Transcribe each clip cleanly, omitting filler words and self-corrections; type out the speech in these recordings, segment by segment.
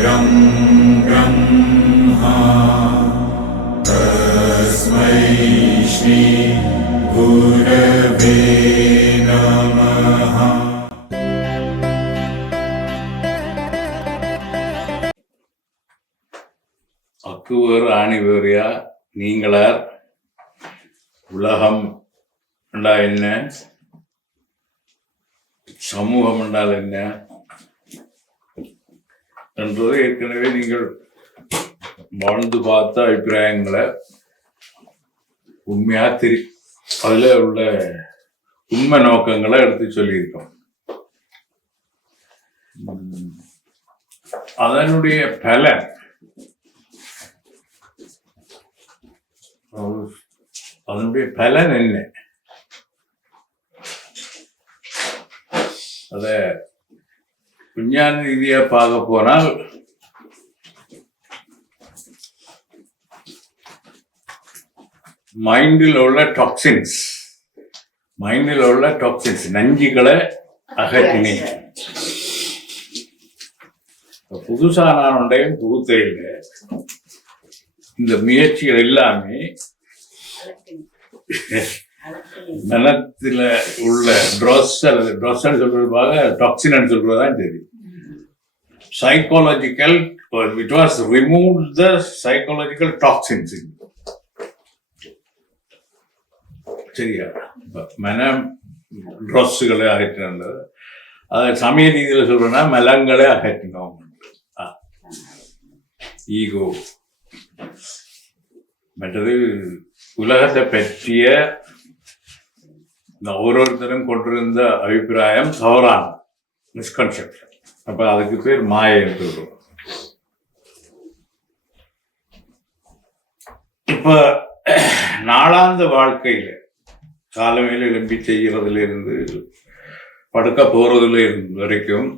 परं ब्रह्मा तस्मै श्री गुरवे नमः. அக்குவர் ஆணிவேறியா நீங்களார் உலகம் என்றால் என்ன, சமூகம் என்றால் என்ன என்றது ஏற்கனவே நீங்கள் வாழ்ந்து பார்த்த அபிப்பிராயங்களை உண்மையா அதுல உள்ள உண்மை நோக்கங்களை எடுத்து சொல்லியிருக்கோம். அதனுடைய பலன் என்ன, அத விஞ்ஞான ரீதியா பார்க்க போனால் மைண்டில் உள்ள டாக்ஸின்ஸ் நஞ்சுகளை அகற்றினேன். புதுசானடையும் புகுத்தையில் இந்த முயற்சிகள் எல்லாமே மனத்துல உள்ள ட்ரஸ் சொல்றதுக்காக டாக்ஸின் சொல்றதுதான் தெரியும். Psychological it was remove the psychological toxins. சரியா, மனம் ட்ரஸ்ஸுகளை அகற்றினது. அதை சமய ரீதியில் சொல்றேன்னா மலங்களை அகற்றினோம். ஈகோ மற்றது உலகத்தை பற்றிய ஒவ்வொருத்தரும் கொண்டிருந்த அபிப்பிராயம் தவறான மிஸ்கன்செப்ஷன். அப்ப அதுக்கு பேர் மாயைன்னு சொல்றோம். இப்ப நாளாந்த வாழ்க்கையில காலமையில எழும்பி செய்கிறதுல இருந்து படுக்க போறதுல இருந்து வரைக்கும்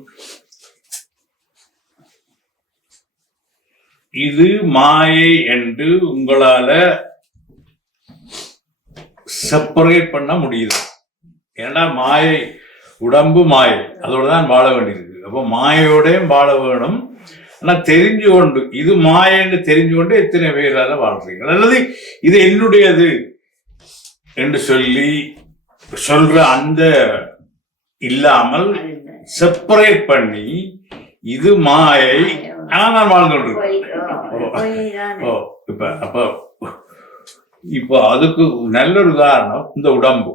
இது மாயை என்று உங்களால செப்பரேட் பண்ண முடியுது. ஏன்னா மாயை உடம்பு மாயை, அதோட தான் வாழ வேண்டியிருக்கு. அப்போ மாயோடையும் வாழ வேணும். ஆனா தெரிஞ்சு கொண்டு இது மாயன்னு தெரிஞ்சு கொண்டு எத்தனை பேரால வாழ்றீங்க, அல்லது இது என்னுடையது என்று சொல்ற அந்த இல்லாமல் செப்பரேட் பண்ணி இது மாயை ஆனா நான் வாழ்ந்து கொண்டிருக்கேன். இப்ப அதுக்கு நல்ல ஒரு உதாரணம் இந்த உடம்பு.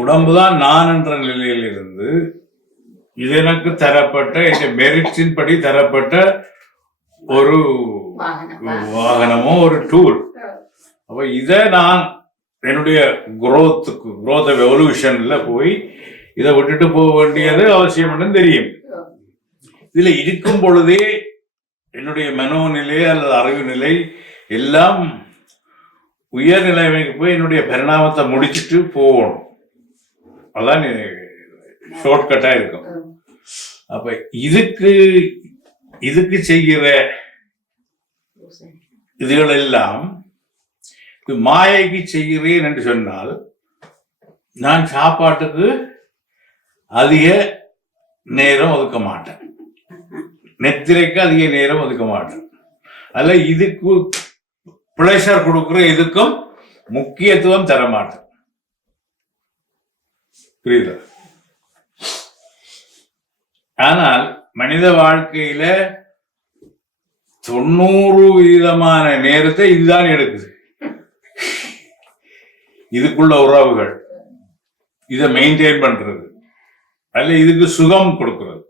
உடம்புதான் நான் என்ற நிலையில் இருந்து இது எனக்கு தரப்பட்ட மெரிட்ஸின் படி தரப்பட்ட ஒரு வாகனமோ ஒரு டூல். அப்ப இதை நான் என்னுடைய குரோத் எவல்யூஷன்ல போய் இதை விட்டுட்டு போக வேண்டியது அவசியம் தெரியும். இதுல இருக்கும் பொழுதே என்னுடைய மனோநிலை அல்லது அறிவு நிலை எல்லாம் உயர்நிலைமைக்கு போய் என்னுடைய பரிணாமத்தை முடிச்சுட்டு போகணும். அதான் ஷார்ட்கட்டா இருக்கும். அப்ப இதுக்கு செய்கிற இதுகள் எல்லாம் மாயைக்கு செய்கிறேன் என்று சொன்னால் நான் சாப்பாட்டுக்கு அதிக நேரம் ஒதுக்க மாட்டேன், நெத்திரைக்கு அதிக நேரம் ஒதுக்க மாட்டேன், அல்ல இதுக்கு பிளஷர் கொடுக்குற இதுக்கும் முக்கியத்துவம் தர மாட்டேன். புரியுதா? ஆனால் மனித வாழ்க்கையில 90% நேரத்தை இதுதான் எடுக்குது. இதுக்குள்ள உறவுகள், இதை மெயின்டைன் பண்றது, அல்ல இதுக்கு சுகம் கொடுக்கிறது.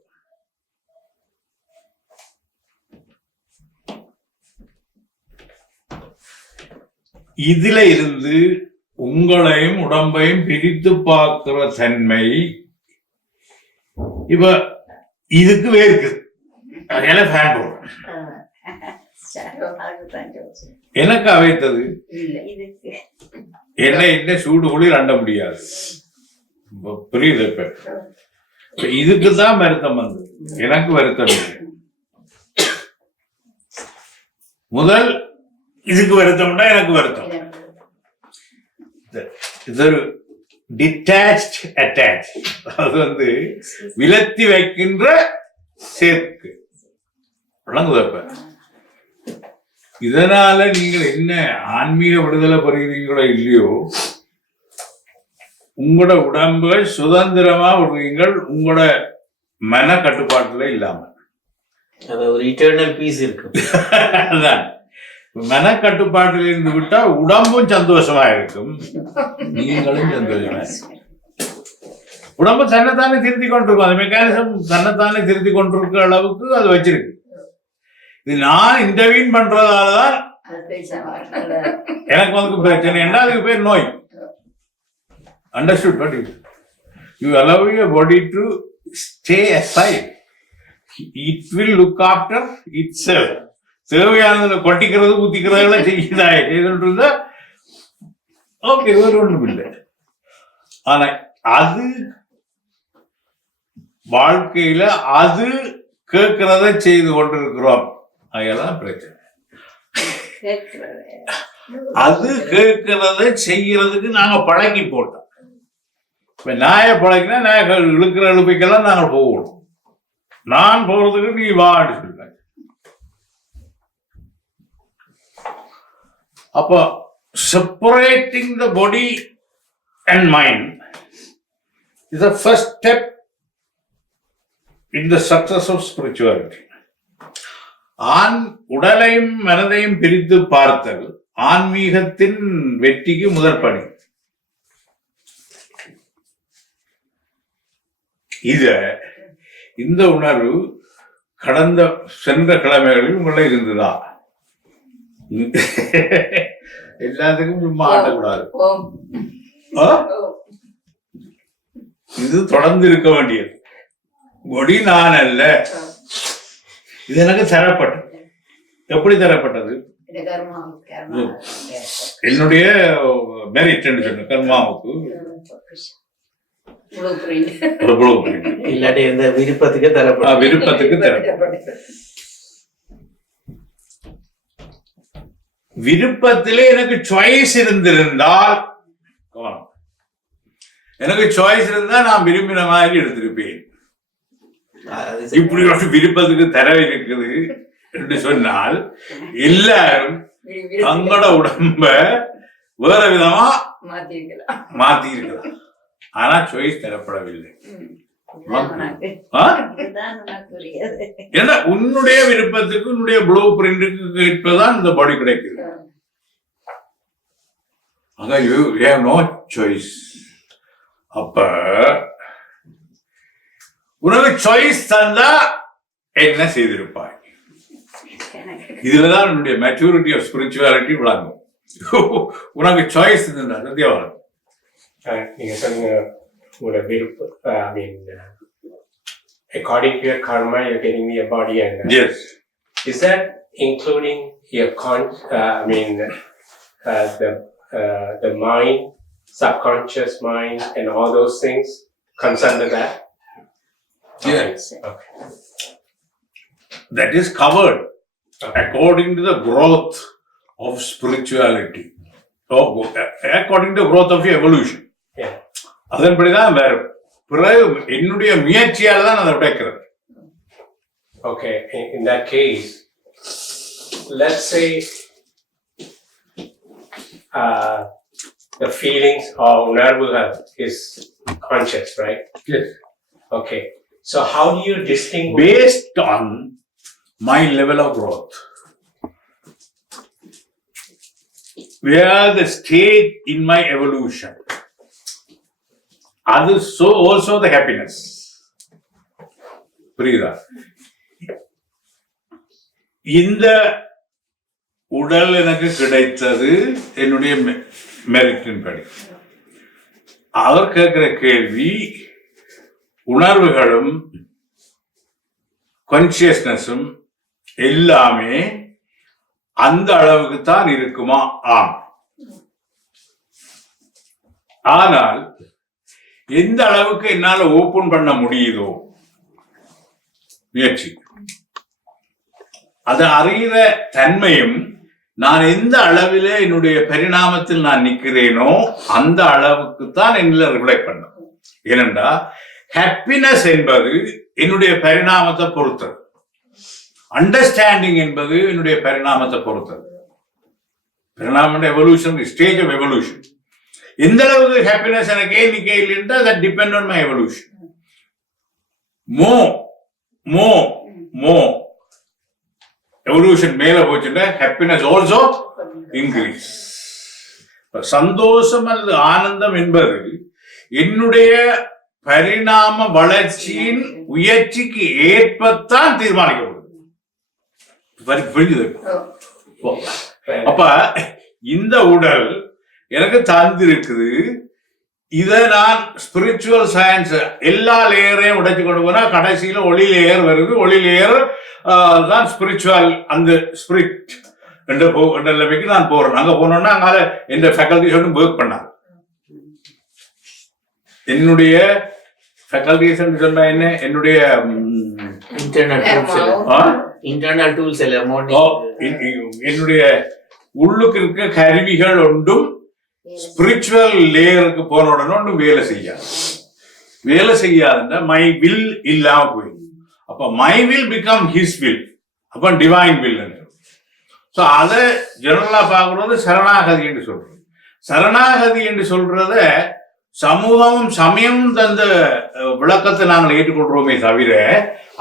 இதுல இருந்து உங்களையும் உடம்பையும் பிரித்து பார்க்கிற தன்மை இப்ப இதுக்கு வேறு ஃபேன் போடுறேன். எனக்கு அவைத்தது என்ன சூடு குளிர் அண்ட முடியாது. புரியுது? இப்ப இதுக்குதான் வருத்தம் வந்து எனக்கு வருத்தம் இல்லை. முதல் இதுக்கு வருத்தம்னா எனக்கு வருத்தம். இது ஒரு டிட்டாச்ட் அட்டாச், அது விலத்தி வைக்கின்ற சேர்க்கு. விளங்குதப்ப? இதனால நீங்கள் என்ன ஆன்மீக விடுதலை பெறுகிறீங்களோ இல்லையோ, உங்களோட உடம்பை சுதந்திரமா விடுவீங்கள், உங்களோட மன கட்டுப்பாட்டுல இல்லாம. ஒரு இட்டர்னல் பீஸ் இருக்கு. அதான் மன கட்டுப்பாட்டில் இருந்து விட்டா உடம்பும் சந்தோஷமா இருக்கும், நீங்களும் சந்தோஷமா இருக்கும். உடம்பு தன்னைத்தானே திருத்தி கொண்டிருக்கும், அந்த மெக்கானிசம் தன்னைத்தானே திருத்தி கொண்டிருக்கிற அளவுக்கு அது வச்சிருக்கு. இது நான் இன்டர்வியூன் பண்றதாலதான் எனக்கு வந்து பிரச்சனை. என்ன அதுக்கு பேர் நோய். Understood? But you allow your body to stay aside. It will look after itself. தேவையானதை கொட்டிக்கிறது ஊத்திக்கிறதெல்லாம் செய்யுதா ஓகே, வேறு ஒன்றும் இல்லை. ஆனா அது வாழ்க்கையில அது கேட்கிறத செய்து கொண்டிருக்கிறோம், அதெல்லாம் பிரச்சனை. அது கேட்கிறத செய்யறதுக்கு நாங்க பழக்கி போட்டோம். இப்ப நாயை பழக்கினா நாய இழுக்கிற இழுப்பைக்கெல்லாம் நாங்கள் போகணும். நான் போறதுக்கு நீ வான்னு சொல்ல. அப்போ separating the body and mind is the first step in the success of spirituality. உடலையும் மனதையும் பிரித்து பார்த்தல் ஆன்மீகத்தின் வெற்றிக்கு முதல் படி. இந்த உணர்வு கடந்த சென்ற கிழமைகளில் உங்களை இருந்ததா? எல்லாத்துக்கும் சும்மா ஆட்டக்கூடாது. இது தொடர்ந்து இருக்க வேண்டியது. பொடி நான் அல்ல, இது எனக்கு தரப்பட்டது. எப்படி தரப்பட்டது? என்னுடைய மெரிட் என்று சொன்ன கர்மாவுக்கு இல்லாட்டி இந்த விருப்பத்துக்கு தரப்பட்டது. விருப்பத்துக்கு தரப்பட்டது. விருப்பத்திலே எனக்கு சாய்ஸ் இருந்திருந்தால், எனக்கு சாய்ஸ் இருந்தா நான் விரும்பின மாதிரி எடுத்திருப்பேன். இப்படி ஒரு விருப்பத்துக்கு தர இருக்குது என்று சொன்னால் எல்லாரும் தங்களோட உடம்ப வேற விதமா மாத்தி இருக்கலாம். ஆனா சாய்ஸ் தரப்படவில்லை. ஏன்னா உன்னுடைய விருப்பத்துக்கு உன்னுடைய ப்ளூ பிரிண்ட்டுக்கு கேட்பதான் இந்த பாடி கிடைக்குது. அங்க யூ ஹேவ் நோ சாய்ஸ். அப்ப உனக்கு சாய்ஸ் தந்தா என்ன செய்திருப்பாய்? இதுலதான் உன்னுடைய மெச்சூரிட்டி ஆஃப் ஸ்பிரிச்சுவாலிட்டி விளங்கும். உனக்கு சாய்ஸ் இருந்தா சத்தியவாதம். நீங்க சொன்னீங்க உங்களோட விருப்பம், according to your karma, you're getting me a body, and yes, is that including your the mind, subconscious mind, and all those things comes under that? yes, Okay. that is covered according to the growth of spirituality, according to the growth of your evolution. Yeah. அதன்படிதான் வேற பிறகு என்னுடைய முயற்சியால் தான் அதை உடைக்கிறது. Okay, in that case, let's say the feelings or unarvugal is conscious, right? Yes. Okay, so how do you distinguish? Based on my level of growth, where the stage in my evolution, அது also the happiness. புரியுதா? இந்த உடல் எனக்கு கிடைத்தது என்னுடைய மெரிட்டின் படி. அவர் கேட்கிற கேள்வி, உணர்வுகளும் கான்சியஸ்னஸும் எல்லாமே அந்த அளவுக்கு தான் இருக்குமா? ஆம். ஆனால் எந்த அளவுக்கு என்னால ஓபன் பண்ண முடியுதோ முயற்சி, அதை அறிகிற தன்மையும், நான் எந்த அளவில என்னுடைய பரிணாமத்தில் நான் நிற்கிறேனோ அந்த அளவுக்கு தான் என்னில் ரிஃப்ளெக்ட் பண்ணும். ஏனென்றா ஹாப்பினஸ் என்பது என்னுடைய பரிணாமத்தை பொறுத்தது, அண்டர்ஸ்டாண்டிங் என்பது என்னுடைய பரிணாமத்தை பொறுத்தது. பரிணாமம் எவல்யூஷன், ஸ்டேஜ் ஆஃப் எவல்யூஷன். எந்த அளவுக்கு ஹாப்பினஸ் எனக்கு இன்னைக்கு இல்லைன்னா that depend on my evolution. more evolution மேல போச்சுன்னா ஹாப்பினஸ் ஆல்சோ இன்க்ரீஸ். சந்தோஷம் அல்லது ஆனந்தம் என்பது என்னுடைய பரிணாம வளர்ச்சியின் உயர்ச்சிக்கு ஏற்பத்தான் தீர்மானிக்கப்படுது. அப்ப இந்த உடல் எனக்கு தந்திருக்குது. இதை நான் ஸ்பிரிச்சுவல் சயின்ஸ் எல்லா லேயரையும் உடைச்சு கொண்டு போனா கடைசியில ஒளி லேயர் வருது. ஒளி லேயர் தான் ஸ்பிரிச்சுவல். அந்த ஸ்பிரிட் என்ற நிலைமைக்கு நான் போறேன். அங்க போனோம்னா அங்கால எந்த ஃபேக்கல்டிஸ் ஒன்றும் ஒர்க் பண்ணாங்க. என்னுடைய ஃபேக்கல்டிஸ் சொன்னா என்ன, என்னுடைய இன்டர்னல் டூல்ஸ் என்னுடைய உள்ளுக்கு இருக்க கருவிகள் ஒன்றும் ஸ்பிரிச்சுவல் லேயருக்கு போன உடனே ஒன்றும் வேலை செய்யாதுன்னா மை வில் இல்லாம போயிடும். அப்ப my will become his will, அப்ப டிவைன் வில். ஸோ அதை ஜெனரலா பார்க்கறது சரணாகதி என்று சொல்றது. சரணாகதி என்று சொல்றத சமூகமும் சமயமும் தந்த விளக்கத்தை நாங்கள் ஏற்றுக்கொள்றோமே தவிர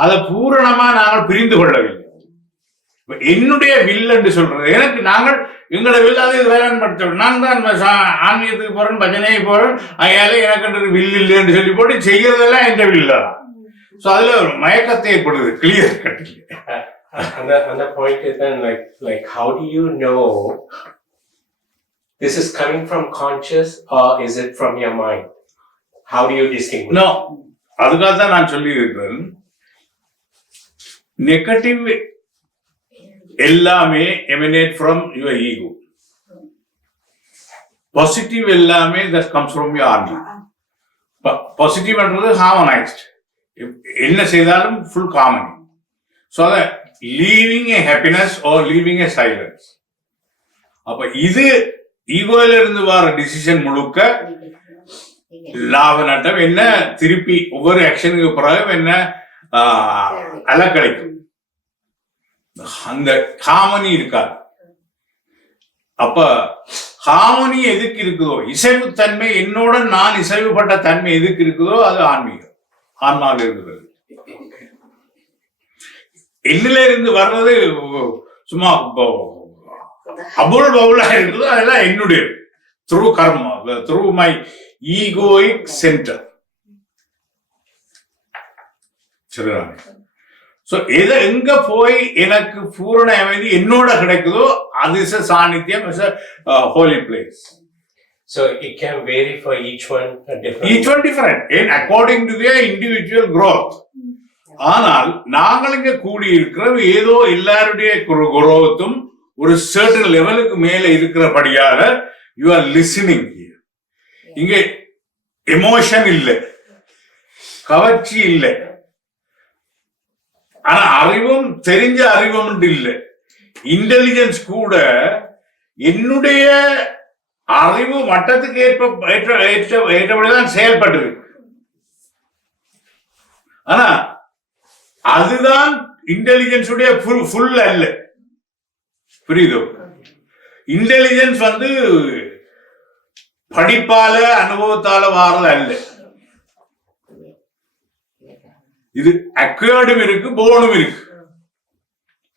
அதை பூரணமா நாங்கள் பிரிந்து கொள்ளவில்லை. என்னுடைய வில் என்று சொல்றது எனக்கு நாங்கள் எங்களோட வில் அதை வேலைப்படுத்த நான் தான் ஆன்மீகத்துக்கு போறேன், பஜனைக்கு போறேன், அதனால எனக்கு வில் இல்லை என்று சொல்லி போட்டு செய்யறதெல்லாம் எந்த வில்ல தான். ஸோ அதுல ஒரு மயக்கத்தை ஏற்படுது. Clear cut. அந்த point is then like how do you know this is coming from conscious or is it from your mind? How do you distinguish? No, அதுக்காக தான் நான் சொல்லி இருக்கிறேன். நெகட்டிவ் எல்லாமே emanate from your ego. Positive எல்லாமே that comes from your army. பாசிட்டிவ்ன்றது harmonised, என்ன செய்தாலும் ஃபுல் காமனி. ஸோ அதை living a happiness or living a silence. அப்ப இது ஈகோல இருந்து வர டிசிஷன் முழுக்க லாப நட்டம் என்ன, திருப்பி ஒவ்வொரு ஆக்ஷனுக்கு பிறகு என்ன அலக்கழிக்கும். அந்த ஹார்மனி இருக்காது. அப்ப ஹார்மனி எதுக்கு இருக்குதோ, இசைவுத்தன்மை, என்னோட நான் இசைவுபட்ட தன்மை எதுக்கு இருக்குதோ அது ஆன்மீகம், ஆன்மாவில் இருக்குது. என்னில இருந்து வர்றது சும்மா அபுல் பவுலா இருக்குது, அதெல்லாம் என்னுடைய through karma, through my egoic centre. சரிதான். ஸோ எதை எங்க போய் எனக்கு பூரண அமைதி என்னோட கிடைக்குதோ அது இஸ் சாநித்தியம், is holy place. So it can vary for each one different. Each one different and according to their individual growth. ஆனால் நாங்கள் இங்க கூடி இருக்கிற ஏதோ எல்லாருடைய குரோத்தும் ஒரு certain லெவலுக்கு மேல இருக்கிறபடியாக you are listening here. இங்க எமோஷன் இல்லை, கவர்ச்சி இல்லை, ஆனா அறிவும் தெரிஞ்ச அறிவும் இல்லை. இன்டெலிஜென்ஸ் கூட என்னுடைய அறிவு மட்டத்துக்கு ஏற்றபடிதான் செயல்பட்டு. ஆனா அதுதான் இன்டெலிஜென்ஸுடைய ஃபுல் அல்ல. புரியுதோ? இன்டெலிஜென்ஸ் படிப்பால அனுபவத்தால வாரது அல்ல. இது அக்வயர்டும் இருக்கு, போனும் இருக்கு.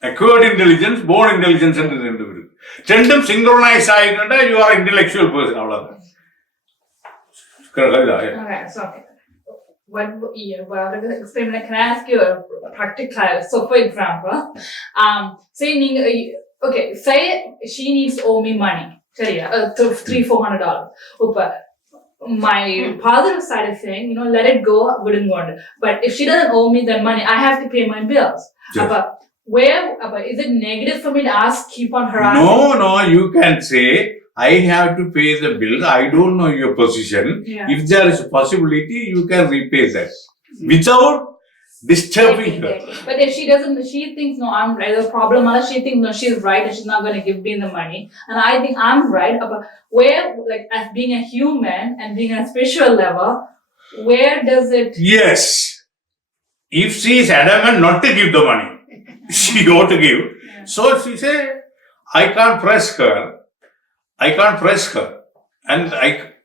அக்வயர்ட் இன்டெலிஜென்ஸ், போன் இன்டெலிஜென்ஸ் ரெண்டும் இருக்கு. ரெண்டும் சிங்க்ரோனைஸ் ஆகிட்டா யூ ஆர் இன்டெலெக்சுவல் பர்சன். அவ்வளவுதான். What I was going to explain, can I ask you a practical? So, for example, say she needs to owe me money, $300-400. My positive side is saying, let it go, wouldn't want it. But if she doesn't owe me that money, I have to pay my bills. Yes. But is it negative for me to ask, keep on harassing? No, you can say, I have to pay the bill. I don't know your position. Yeah. If there is a possibility, you can repay that without disturbing her. But if she doesn't, she thinks, no, I'm right. The problem is she thinks, no, she's right and she's not going to give me the money. And I think I'm right. But where, as being a human and being on a spiritual level, where does it? Yes. If she is adamant not to give the money, she ought to give. So she say, I can't press her. And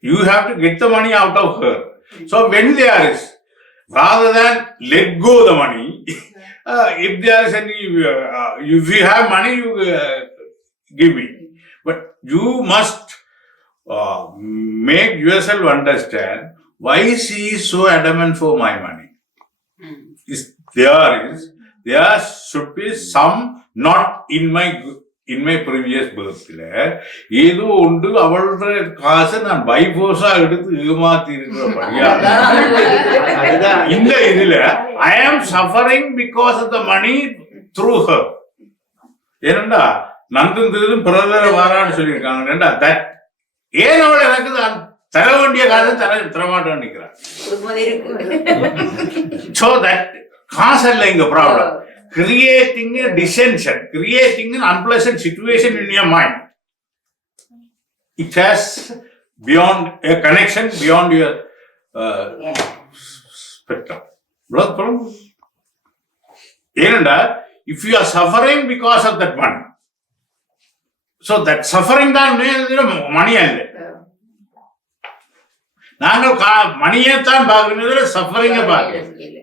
you have to get the money out of her. So when there is, rather than let go the money, if there is any, if you have money, you give me. But you must make yourself understand why she is so adamant for my money. There should be some not in my previous birth. ஏதோ ஒன்று அவளுடைய காசை நான் பைபோஸா எடுத்து ஏமாத்தி இருக்கிறபடியா இந்த இதுல I am suffering because of the money through her. ஏனண்டா நந்தும் திருதும் பிறதர வாரான்னு சொல்லியிருக்காங்க. தட் ஏன் அவள் எனக்கு தர வேண்டிய காசை தரமாட்டான்னு நிற்கிறான். So that காசு இல்லை இங்க problem. Creating a dissension, creating an unpleasant situation in your mind. It has beyond a connection beyond your spectrum. ஏனண்டா if you are suffering because of that money, so that suffering தான் மணி அல்ல. நாங்கள் மணியை தான் பார்க்கணும், சஃபரிங்கை பார்க்கணும்.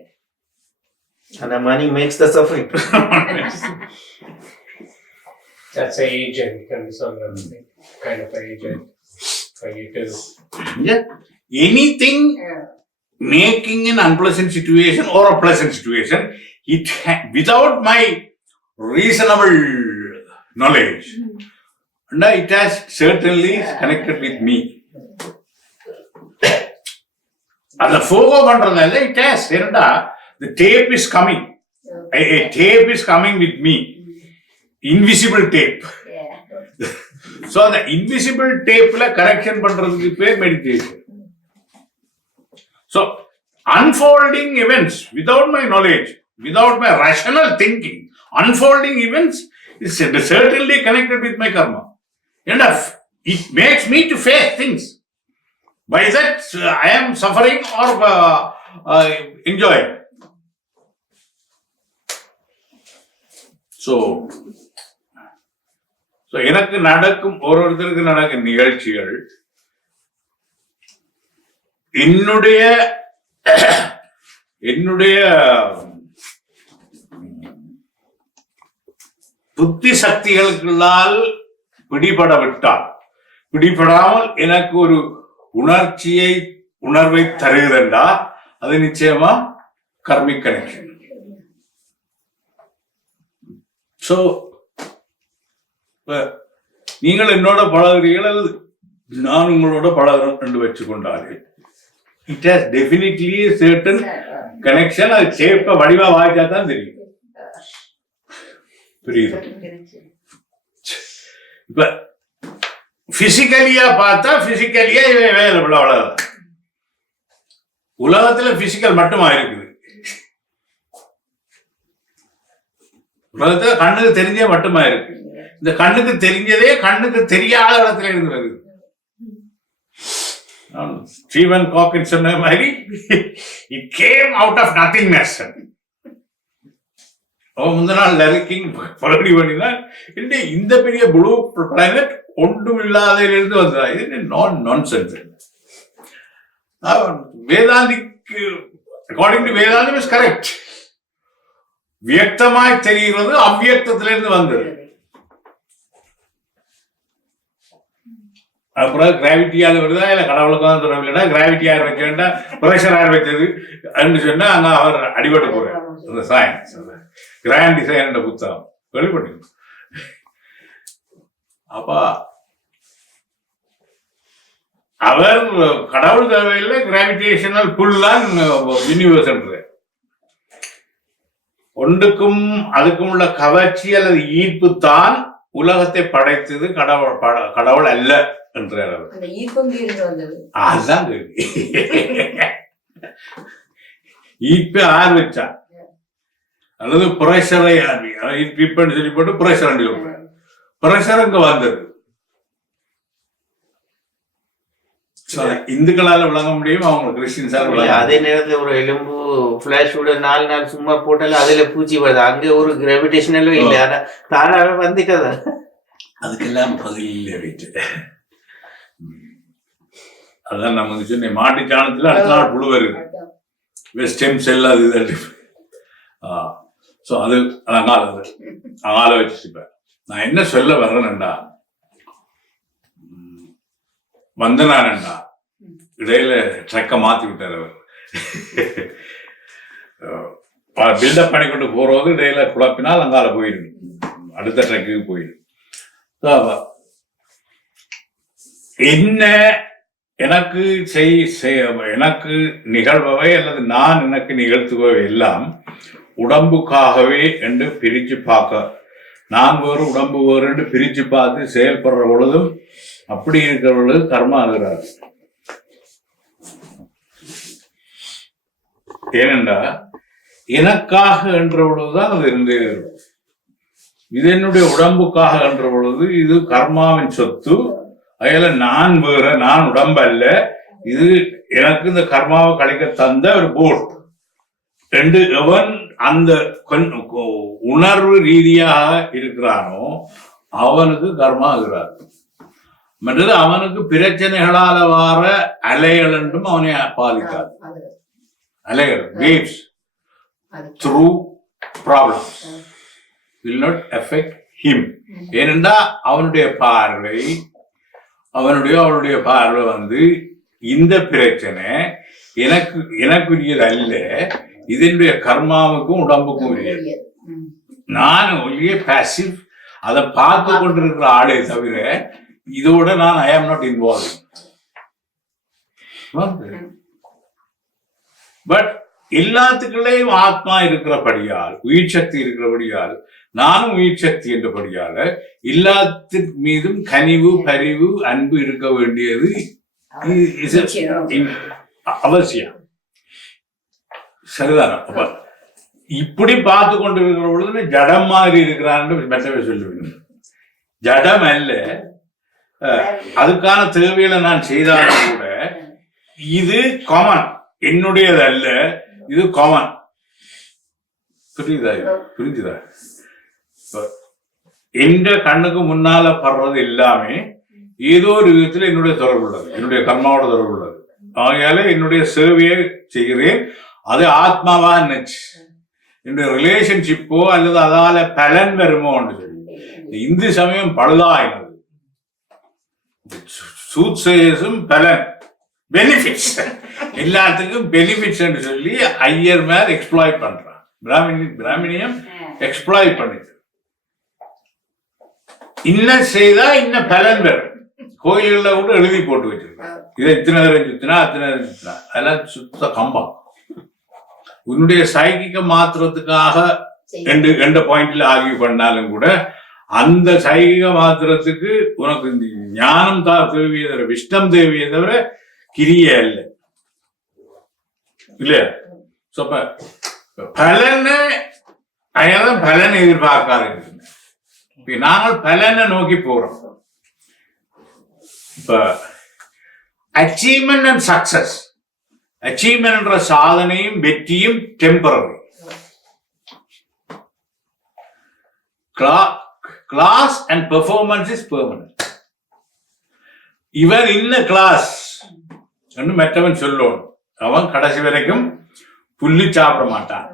And the money makes the suffering. That's an agent, kind of an agent for you to. Yeah. Anything making an unpleasant situation or a pleasant situation, without my reasonable knowledge, it has certainly connected with me. And the follow பண்றதால it has. The tape is coming. A tape is coming with me. Invisible tape. So the invisible tape la correction பண்றதுக்கு பேர் meditation. So unfolding events without my knowledge, without my rational thinking, unfolding events is certainly connected with my karma. And it makes me to face things. By that I am suffering or enjoying. So எனக்கு நடக்கும் ஒருத்தருக்கு நடக்கும் நிகழ்ச்சிகள் என்னுடைய புத்தி சக்திகளுக்குள்ளால் பிடிபடாமல் எனக்கு ஒரு உணர்வை தருகிறதா, அது நிச்சயமா கர்மிக் கனெக்ஷன். ஸோ நீங்கள் என்னோட பழகுறீர்கள் அல்லது நான் உங்களோட பழகிறோம் என்று வச்சுக்கொண்டாரு, இட் ஹாஸ் டெஃபினிட்லி சர்டன் கனெக்ஷன். அது சேப்ப வடிவா வாய்ச்சா தான் தெரியும். புரியுது? இப்ப பிசிக்கலியா பார்த்தா பிசிக்கலியா அவைலபிள், அவ்வளவுதான். உலகத்துல பிசிக்கல் மட்டுமா இருக்குது. உலகத்துல கண்ணுக்கு தெரிஞ்சே மட்டுமா இருக்கு. இந்த கண்ணுக்கு தெரிஞ்சதே கண்ணுக்கு தெரியாத இடத்துல இருந்து வருது. ஸ்டீவன் காக்கின் சொன்ன மாதிரி it came out of nothingness. அவன் முந்த நாள் லரிக்கிங் பழடி பண்ணிதான் இந்த பெரிய ப்ளூ பிளானட் ஒன்றும் இல்லாதிலிருந்து வந்ததா. இது nonsense. வேதாந்திக்கு according to Vedantam is correct. வியக்தமாய் தெரிகிறது அவ்வியக்தத்திலிருந்து வந்தது. அப்புறம் கிராவிட்டியால வருதா இல்ல கடவுளுக்கு தான் தொடர்பில்லைன்னா கிராவிட்டி யார் வைக்க வேண்டாம், பிரஷர் யார் வச்சது அப்படின்னு சொன்னா அங்க அவர் அடிபட்டு போறார். அந்த சயின்ஸ் கிராண்ட் டிசைன் புத்தகம் வெளிப்பட்டு. அப்ப அவர் கடவுள் தேவையில்லை, கிராவிடேஷனல் புல் தான் யூனிவர்ஸ் என்று. ஒன்றுக்கும் அதுக்கும் உள்ள கவர்ச்சி அல்லது ஈர்ப்பு தான் உலகத்தை படைத்தது, கடவுள் அல்ல என்றார். அதுதான் ஈர்ப்பை ஆர் வச்சா அல்லது பிரஷரை ஈர்ப்பின்னு சொல்லி போட்டு பிரஷர் பிரஷர் இங்க வந்தது. இந்துக்களால விளங்க முடியும், அவங்க கிறிஸ்டின்ஸால விளங்க அதே நேரத்துல ஒரு எலும்பு ஃபிளாஷோட 4 நாள் சும்மா போட்டாலும் அதுல பூச்சி வருது. அங்க ஒரு கிராவிடேஷனலும் இல்லை, ஆனா தானாவே வந்துட்டதா. அதுக்கெல்லாம் பதில் இல்லை வீட்டு. அதான் நம்ம வந்து சொன்ன மாட்டு சாணத்துல அடுத்த நாள் புழு வருது, ஸ்டெம் செல் அது இது. ஸோ அது அங்கால வச்சுப்பேன். நான் என்ன சொல்ல வர்றேன்டா, வந்தனானண்டா இடையில ட்ரக்கை மாத்தி விட்டார் அவர். பில்டப் பண்ணி கொண்டு போறது இடையில குழப்பினால் அங்கால போயிடும், அடுத்த ட்ரக்குக்கு போயிடும். என்ன எனக்கு எனக்கு நிகழ்பவை அல்லது நான் எனக்கு நிகழ்த்துபவை எல்லாம் உடம்புக்காகவே என்று பிரிச்சு பார்க்க, நான் வேறு உடம்பு வேறு என்று பிரிச்சு பார்த்து செயல்படுற பொழுதும் அப்படி இருக்கிறவர்களுக்கு கர்மா ஆகிறார். ஏனென்றா எனக்காக என்ற பொழுதுதான் அது இருந்தே இருக்கும். இது என்னுடைய உடம்புக்காக என்ற பொழுது இது கர்மாவின் சொத்து. அதில் நான் வேற, நான் உடம்பு அல்ல, இது எனக்கு இந்த கர்மாவை கழிக்க தந்த ஒரு போட் என்று எவன் அந்த உணர்வு ரீதியாக இருக்கிறானோ அவனுக்கு கர்மா ஆகிறார். மற்றது அவனுக்கு பிரச்சனைகளால வார அலைகள் என்றும் அவனை பாதிக்காது. அலைகள், waves through problems will not affect him. ஏனென்றா அவனுடைய பார்வை அவனுடைய பார்வை வந்து இந்த பிரச்சனை எனக்குரியது அல்ல, இதனுடைய கர்மாவுக்கும் உடம்புக்கும் உரியது. நான் ஒழிய பாசிவ், அதை பார்த்து கொண்டிருக்கிற ஆளே தவிர இதோட நான் ஐ ஆம் நாட் இன்வால்வ். பட் எல்லாத்துக்குள்ளேயும் ஆத்மா இருக்கிறபடியால், உயிர் சக்தி இருக்கிறபடியால், நானும் உயிர் சக்தி என்றபடியால எல்லாத்தின் மீதும் கனிவு, பரிவு, அன்பு இருக்க வேண்டியது அவசியம். சரிதானா? அப்ப இப்படி பார்த்து கொண்டு இருக்கிற பொழுது ஜடம் மாதிரி இருக்கிறான்னு மெட்டவே சொல்லுவேன். ஜடம் அல்ல, அதுக்கான தேவையில நான் செய்தாலும் கூட இது காமன், என்னுடையது அல்ல, இது காமன். புரிஞ்சுதா? எந்த கண்ணுக்கு முன்னால படுறது எல்லாமே ஏதோ ஒரு விதத்துல என்னுடைய தொடர்பு உள்ளது, என்னுடைய கர்மாவோட தொடர்பு உள்ளது. ஆகையால என்னுடைய சேவையை செய்கிறேன், அது ஆத்மாவா நினைச்சு என்னுடைய ரிலேஷன்ஷிப்போ அல்லது அதால பலன் வருமோன்னு சொல்லி இந்து சமயம் பழுதாயினது. சூட்சேயஸும் பலன், பெனிஃபிட்ஸ், எல்லாத்துக்கும் பெனிஃபிட்ஸ் என்று சொல்லி ஐயர் மேல எக்ஸ்ப்ளாய்ட் பண்றான். பிராமணியம் எக்ஸ்ப்ளாய்ட் பண்ணிட்டு இன்னும் செய்தா இன்னும் பலன் வரும். கோயில்களில் கூட எழுதி போட்டு வச்சிருக்காங்க, இதை இத்தனை நேரம் சுத்தினா அத்தனை நேரம் சுத்தினா, அதெல்லாம் சுத்த கம்பம். உன்னுடைய சைக்கிக்க மாத்திரத்துக்காக எந்த பாயிண்ட்ல ஆர்கியூ பண்ணாலும் கூட அந்த சைகிக மாத்திரத்துக்கு உனக்கு ஞானம் தேவையை தவிர, விஷ்டம் தேவையை தவிர கிரியே அல்ல, இல்லையா? பலனை அதான் பலனை எதிர்பார்க்காது. நாங்கள் பலனை நோக்கி போறோம். இப்ப அச்சீவ்மெண்ட் அண்ட் சக்சஸ், அச்சீவ்மெண்ட் என்ற சாதனையும் வெற்றியும் temporary. Class and performance is permanent. இவர் இன்ன கிளாஸ் என்று மற்றவன் சொல்லணும், அவன் கடைசி வரைக்கும் புல்லு சாப்பிட மாட்டான்.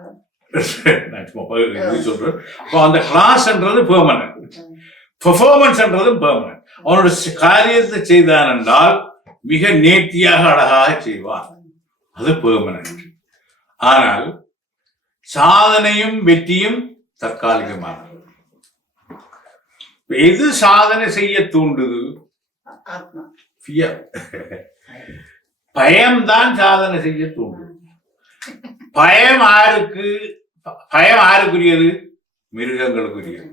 சொல்றேன். அந்த கிளாஸ்ன்றது பெர்மனன்ட், பெர்ஃபார்மன்ஸ்ன்றது பெர்மனன்ட். அவனோட காரியத்தை செய்தான் என்றால் மிக நேர்த்தியாக அழகாக செய்வான், அது பெர்மனன்ட். ஆனால் சாதனையும் வெற்றியும் தற்காலிகமானது. எது சாதனை செய்ய தூண்டுது? பயம்தான் சாதனை செய்ய தூண்டுது. பயம் யாருக்குரியது? மிருகங்களுக்குரியது.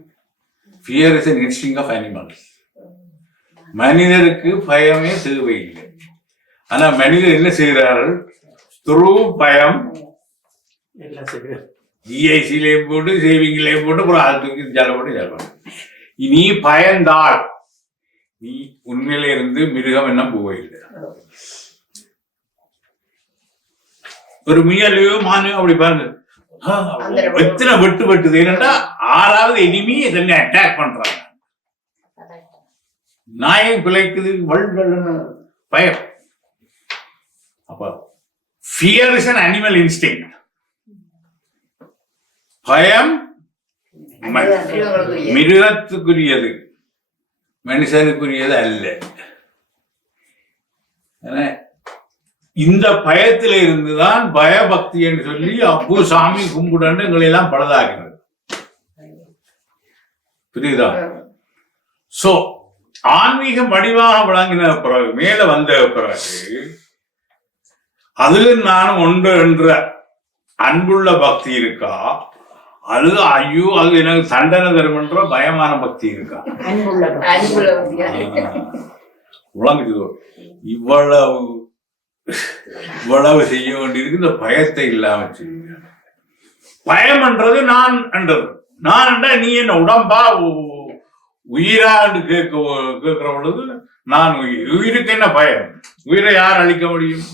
Fear is an instinct of animals. மனிதருக்கு பயமே தேவையில்லை. ஆனா மனிதர் என்ன செய்கிறார்கள்? த்ரூ பயம் ஜிஐசிலையும் போட்டு, சேவிங்லையும் போட்டு, அப்புறம் அது தூக்கி ஜல போட்டு ஜலம். நீ பயந்தால் நீ உண்மையில இருந்து மிருகம் என்ன போயில்லை. ஒரு முயலையோ மானையோ அப்படி பாருங்க, எத்தனை வெட்டுது. ஏன்னா 6வது எனிமி இதனை அட்டாக் பண்றாங்க. நாயம் பிழைக்குது, பயம். அப்ப fear is an animal instinct. பயம் மிருகத்துக்குரியது, மனுஷனுக்குரியது அல்ல. இந்த பயத்தில இருந்துதான் பயபக்தி என்று சொல்லி அப்போ சாமி கும்பிடன்னு எங்களை எல்லாம் பழுதாகிறது. புரியுதா? சோ ஆன்மீகம் வடிவாக விளங்கின பிறகு, மேல வந்த பிறகு, அதுல நானும் ஒன்று என்ற அன்புள்ள பக்தி இருக்கா, அது ஐயோ அது எனக்கு தண்டனை தரும் என்ற பயமான பக்தி இருக்கா? விளங்குதோ? இவ்வளவு செய்ய வேண்டியிருக்கு. இந்த பயத்தை இல்லாம செய்யுங்க. பயம் என்றது நான் என்றது. நான் என்றா நீ என்ன உடம்பா உயிராண்டு கேட்கிற பொழுது நான் உயிருக்கு என்ன பயம்? உயிரை யார் அழிக்க முடியும்?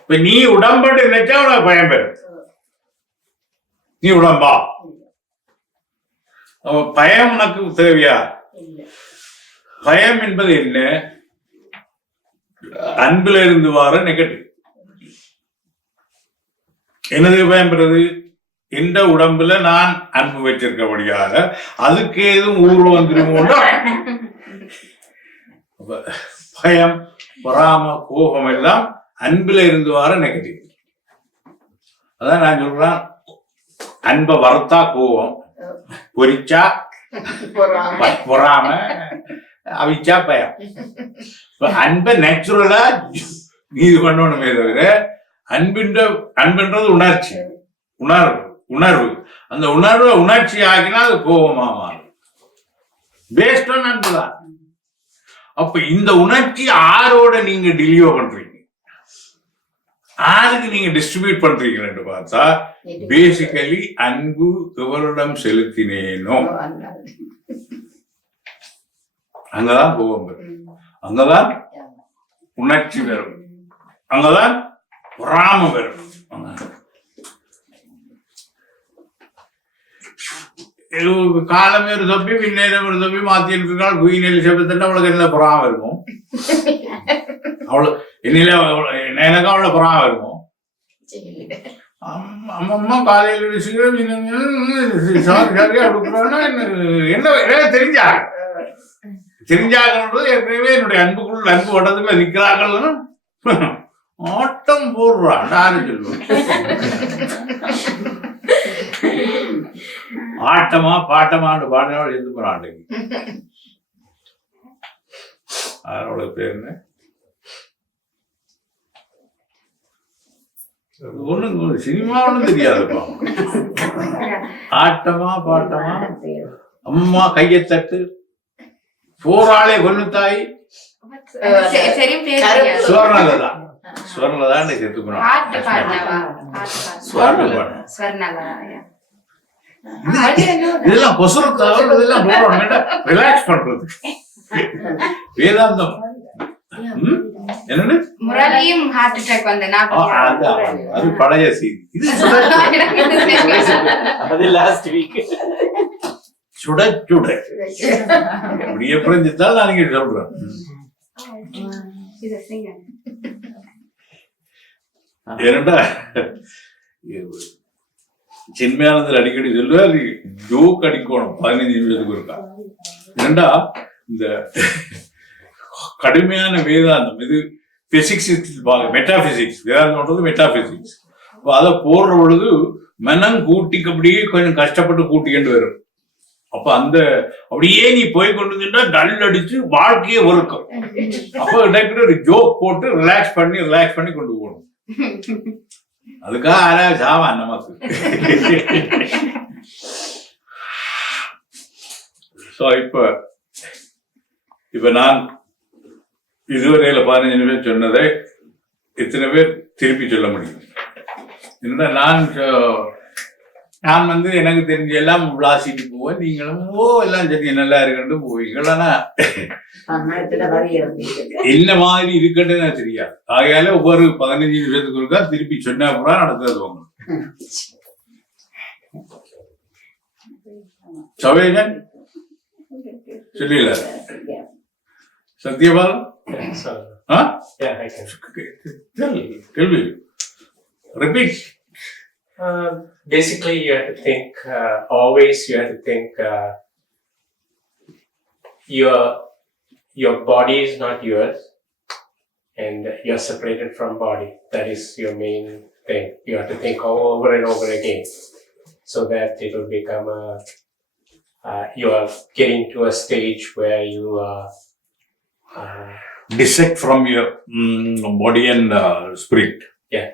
இப்ப நீ உடம்பு நினைச்சா உனக்கு பயம் பெறும். நீ உடம்பா? பயம் உனக்கு தேவையா? பயம் என்பது என்ன? அன்புல இருந்து வர நெகட்டிவ். என்னது பயம் பெறுறது? எந்த உடம்புல நான் அன்பு வச்சிருக்கபடியாக அதுக்கு எதுவும் ஊர்வ வந்துருமோ பயம், பொறாம, கோபம் எல்லாம் அன்புல இருந்து வர நெகட்டிவ். அதான் நான் சொல்றேன், அன்பை வறுத்தா கோபம், பொரிச்சா பொறாம, அவிச்சா பயம். அன்பை நேச்சுரலா இது பண்ணணுமே தவிர அன்புன்றது உணர்ச்சி, உணர்வு. அந்த உணர்வை உணர்ச்சி ஆகினா அது கோபமா மாறும். பேஸ்ட் ஆன் அன்புதான். அப்ப இந்த உணர்ச்சி ஆரோட நீங்க டெலிவோ பண்றீங்க, ஆருக்கு நீங்க டிஸ்ட்ரிபியூட் பண்றீங்கன்னு பார்த்தா, பேசிக்கலி அன்பு எவரிடம் செலுத்தினேனோ அங்கதான் கோபம் வரும், அங்கதான் உணர்ச்சி வரும், அங்கதான் பொறாம வரும். காலமே ஒரு தப்பி பின்னேரம் ஒரு தப்பி மாத்தி இருக்கிறாள் குயின் எலிசபெத், அவளுக்கு என்ன பொறாம இருக்கும்? அவளு என்னில எனக்கு அவளை பொறாம இருக்கும். அம்மா காலையில் என்ன தெரிஞ்சாகன்றது ஏற்கனவே என்னுடைய அன்புக்குள் அன்பு வட்டத்துக்குள்ள நிற்கிறார்கள். ஆட்டம் போடுறான் சொல்லுவோம். ஆட்டமா பாட்டமான்னு பாடினோட எது போறான். அவளோட பேர் என்ன? ஒண்ணு சினிமா ஒண்ணும் தெரியாதுப்பா. ஆட்டமா பாட்டமா, அம்மா கையை தட்டு, போராளே கொல்லுத்தாய், சுவர்ணலதா செத்து போனான். இதெல்லாம் பொசுரத்தாவது இதெல்லாம் ரிலாக்ஸ் பண்றது வேதாந்தம். என்னன்னு முரளியும் ஹார்ட் அட்டாக் வந்து அது பழைய செய்தி. இது அது லாஸ்ட் வீக் சுட சுட இப்படி எப்படிஞ்சிட்டாலும் நான் நீங்க சொல்றேன். ஏனண்டா சின்மயானந்தர் அடிக்கடி சொல்லுவார், ஜோக் அடிக்கணும் 15 நிமிஷத்துக்கு இருக்கா. ஏனண்டா இந்த கடுமையான வேதாந்தம் இது பிசிக்ஸ், மெட்டாபிசிக்ஸ். வேதாந்தம்ன்றது மெட்டாபிசிக்ஸ். அதை போடுற பொழுது மனம் கூட்டிக்கு அப்படியே கொஞ்சம் கஷ்டப்பட்டு கூட்டிக்கிட்டு வரும். அப்ப அந்த அப்படியே நீ போய் கொண்டு டல் அடிச்சு வாழ்க்கையே ஒழுக்கம். அப்போ ஒரு ஜோக் போட்டு ரிலாக்ஸ் பண்ணி கொண்டு போகணும். அதுக்காக யாராவது சாவான் நமக்கு. இப்ப நான் இதுவரையில 15 நிமிஷம் சொன்னதை இத்தனை பேர் திருப்பி சொல்ல முடியும். என்னன்னா நான் நான் வந்து எனக்கு தெரிஞ்ச எல்லாம் விளாசிட்டு போவேன், நீங்களும் எல்லாம் சரி நல்லா இருக்குன்னு போவீங்களா என்ன மாதிரி இருக்குன்னு எனக்கு தெரியாது. ஆகையால ஒவ்வொரு 15 நிமிஷத்துக்கு இருக்கா திருப்பி சொன்னா கூட நடத்துறது வாங்க. சவேஜன் சொல்லல Sathyabalan tell me, repeat. Basically, you have to think, always you have to think, your body is not yours and you're separated from body. That is your main thing. You have to think over and over again so that it will become you are getting to a stage where you are Dissect from your body and spirit. Yeah.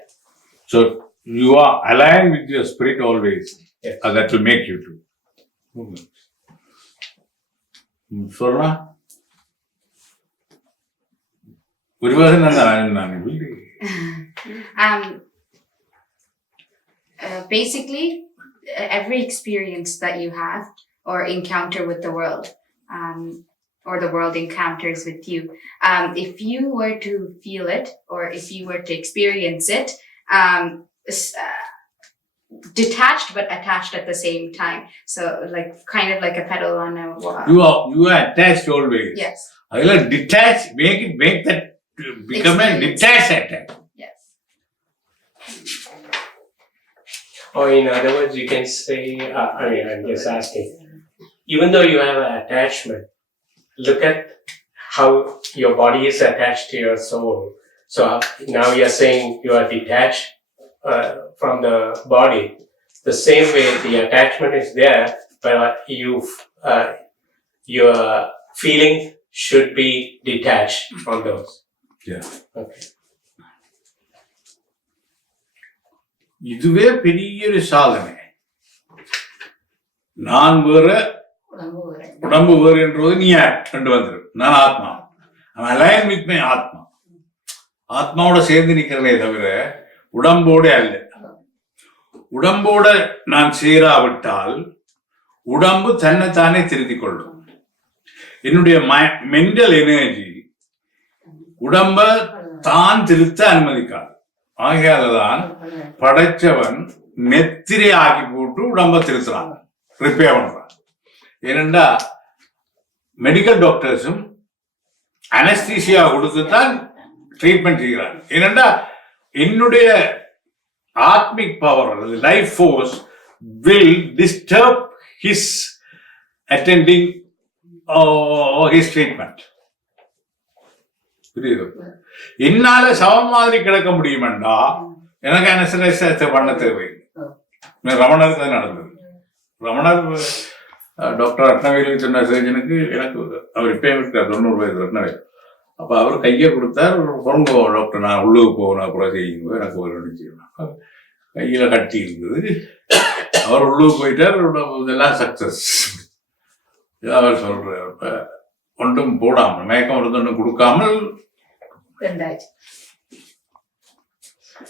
So you are aligned with your spirit always. Yes. That will make you to. Sorna? ഒരു വേദന എന്താണ് Basically, every experience that you have or encounter with the world, or the world encounters with you, if you were to feel it or if you were to experience it, detached but attached at the same time. So like kind of like a pedal on a wall. You are attached always. Yes. I will detach, make that become a detached attack. Yes. Or in other words, you can say, I'm just asking, even though you have an attachment, look at how your body is attached to your soul. So now you're saying you are detached from the body. The same way the attachment is there, but your feeling should be detached from those. Yeah. Okay. இதுவே பெரிய ஒரு சாதனை. நான் வேற உடம்பு வேறு என்றது நீ ரெண்டு வந்துடும். நான் ஆத்மா, அலைன் வித் மை ஆத்மா. ஆத்மாவோட சேர்ந்து நிக்கிறனே தவிர உடம்போட அல்ல. உடம்போட நான் சேராவிட்டால் உடம்பு தன்னைத்தானே திருத்திக் கொள்ளும். என்னுடைய மென்டல் எனர்ஜி உடம்ப தான் திருத்த அனுமதிக்காது. ஆகையால்தான் படைச்சவன் நெத்திரை ஆக்கி போட்டு உடம்ப திருத்துறான், ரிப்பேர் பண்றான். ஏனென்றா மெடிக்கல் டாக்டர்ஸும் அனஸ்தீசியா கொடுத்துத்தான் ட்ரீட்மெண்ட் செய்கிறார். ஏனென்றா என்னுடைய ஆத்மிக் பவர் அல்லது life force will disturb his attending his treatment. புரியுது? என்னால சவம் மாதிரி கிடக்க முடியுமெண்டா எனக்கு அனஸ்தீசியா பண்ண தேவை. ரமணருக்கு தான் நடந்தது. ரமணர் டாக்டர் ரத்னவேலு சொன்ன சர்ஜனுக்கு எனக்கு அவர் இப்பயே விட்டார் 90 வயது ரத்னவேல். அப்போ அவர் கையை கொடுத்தார், பொருங்கோ டாக்டர் நான் உள்ளுக்கு போகணும் அப்புறம் செய்யுங்க எனக்கு ஒரு செய்யணும். கையில கட்டி இருந்தது. அவர் உள்ளுக்கு போயிட்டார், இதெல்லாம் சக்சஸ். அவர் சொல்றார், இப்ப ஒன்றும் போடாமல் மயக்கம் மருந்து ஒன்றும் கொடுக்காமல்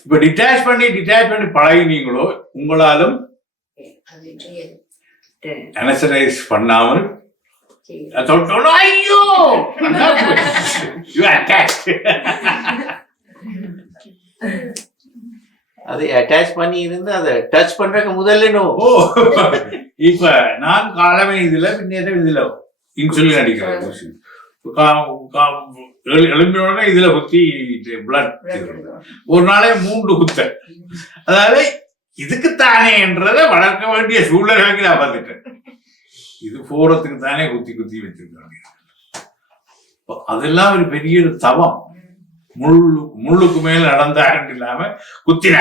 இப்ப டிட்டாச் பண்ணி பழகினீங்களோ உங்களாலும் அனசரைஸ் பண்ணாமல் ஐயோ அது அட்டாச் பண்ணி இருந்து அதை டச் பண்றதுக்கு முதல்ல இப்ப நான் காலமே இதுல பின்னேற இதுல இன்சுலின் அடிக்கிறேன். எழும்பினோட இதுல குத்தி பிளட் ஒரு நாளே 3 குத்த. அதாவது இதுக்குத்தானே என்றதை வளர்க்க வேண்டிய சூழலுக்கு நான் பார்த்துட்டேன். இது போறதுக்கு தானே குத்தி வச்சிருக்காங்க. அதெல்லாம் ஒரு பெரிய ஒரு தவம். முள்ளுக்கு மேல நடந்தாங்க இல்லாம குத்தின.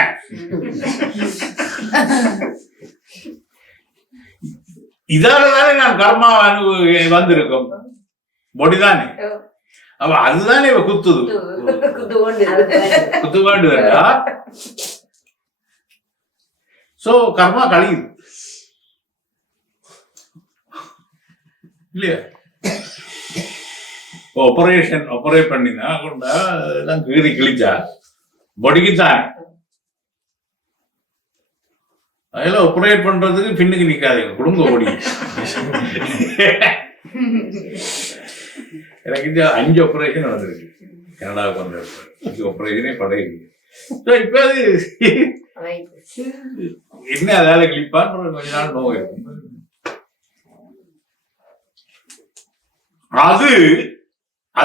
இதாலதானே நான் கர்மா வந்திருக்கோம். பொடிதானே அவ அதுதானே இவ குத்துது குத்து வேண்டுதா. சோ கர்மா கழியுது இல்லையா? ஆபரேட் பண்ணினா கொண்டா எல்லாம் கீறி கிழிச்சா பொடிக்குத்தானே. அதெல்லாம் ஆப்ரேட் பண்றதுக்கு பின்னுக்கு நிக்காதீங்க, குடும்ப ஓடி. எனக்கு இந்த 5 ஆப்ரேஷன் நடந்திருக்கு கனடாவுக்கு வந்த 5 ஆப்ரேஷனே படையிருக்கு. இப்ப அது என்ன அதால கிளிப்பான்னு கொஞ்ச நாள் நோய் இருக்கும்.